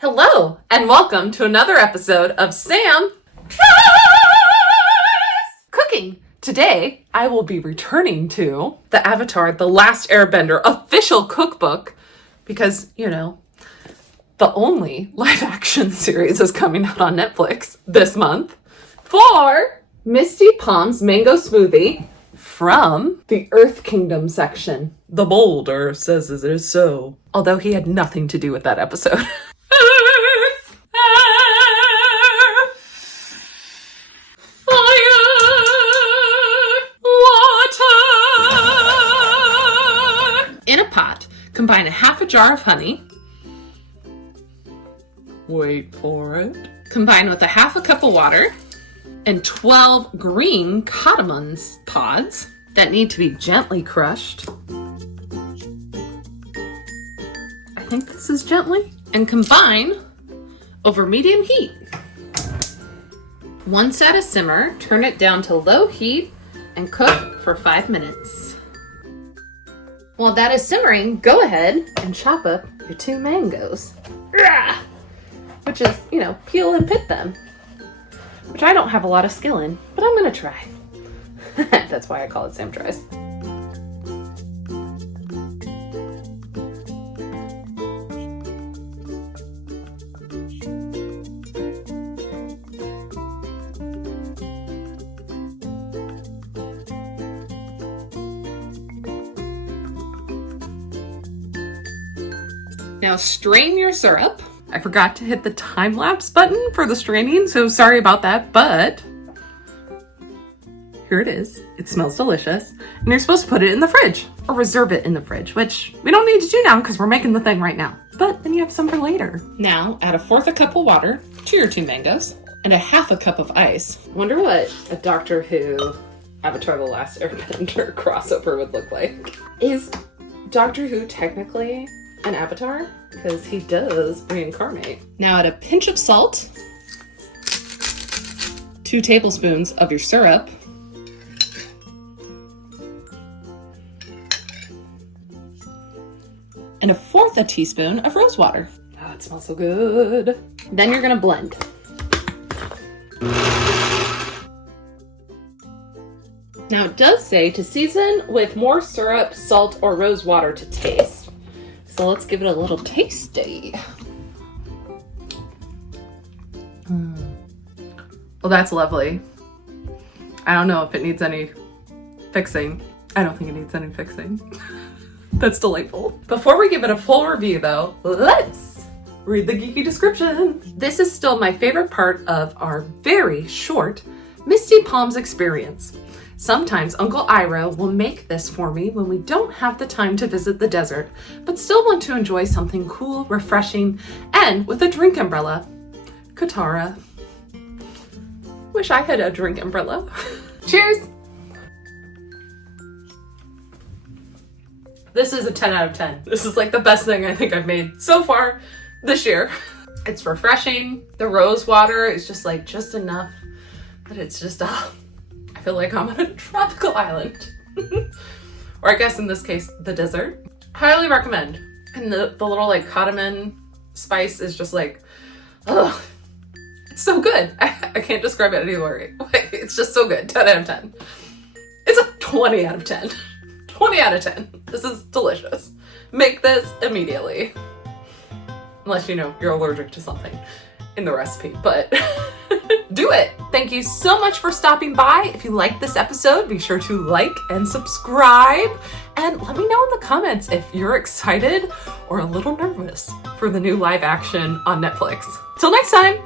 Hello, and welcome to another episode of Sam Tries Cooking. Today, I will be returning to the Avatar The Last Airbender official cookbook because, the only live-action series is coming out on Netflix this month for Misty Palms Mango Smoothie from the Earth Kingdom section. The Boulder says it is so. Although he had nothing to do with that episode. In a pot, combine a half a jar of honey. Wait for it. Combine with a half a cup of water and 12 green cardamom pods that need to be gently crushed. I think this is gently. And combine over medium heat. Once at a simmer, turn it down to low heat and cook for 5 minutes. While that is simmering, go ahead and chop up your 2 mangoes. Which is, peel and pit them. Which I don't have a lot of skill in, but I'm gonna try. That's why I call it Sam Tries. Now strain your syrup. I forgot to hit the time-lapse button for the straining, so sorry about that, but here it is. It smells delicious. And you're supposed to put it in the fridge or reserve it in the fridge, which we don't need to do now because we're making the thing right now. But then you have some for later. Now add a 1/4 cup of water to your 2 mangoes and a 1/2 cup of ice. Wonder what a Doctor Who Avatar The Last Airbender crossover would look like. Is Doctor Who technically an avatar? Because he does reincarnate. Now add a pinch of salt, 2 tablespoons of your syrup, and a 1/4 teaspoon of rose water. Oh, it smells so good. Then you're gonna blend. Now it does say to season with more syrup, salt, or rose water to taste. So let's give it a little tasty. Well, that's lovely. I don't know if it needs any fixing. I don't think it needs any fixing. That's delightful. Before we give it a full review though, let's read the geeky description. This is still my favorite part of our very short Misty Palms experience. Sometimes Uncle Ira will make this for me when we don't have the time to visit the desert, but still want to enjoy something cool, refreshing, and with a drink umbrella. Katara. Wish I had a drink umbrella. Cheers! This is a 10 out of 10. This is like the best thing I think I've made so far this year. It's refreshing. The rose water is just enough, but it's just I feel like I'm on a tropical island. Or I guess in this case, the desert. Highly recommend. And the little cardamom spice is just ugh. It's so good. I can't describe it anywhere. It's just so good. 10 out of 10. It's a 20 out of 10. 20 out of 10. This is delicious. Make this immediately. Unless you're allergic to something in the recipe, but do it. Thank you so much for stopping by. If you liked this episode, be sure to like and subscribe. And let me know in the comments if you're excited or a little nervous for the new live action on Netflix. Till next time.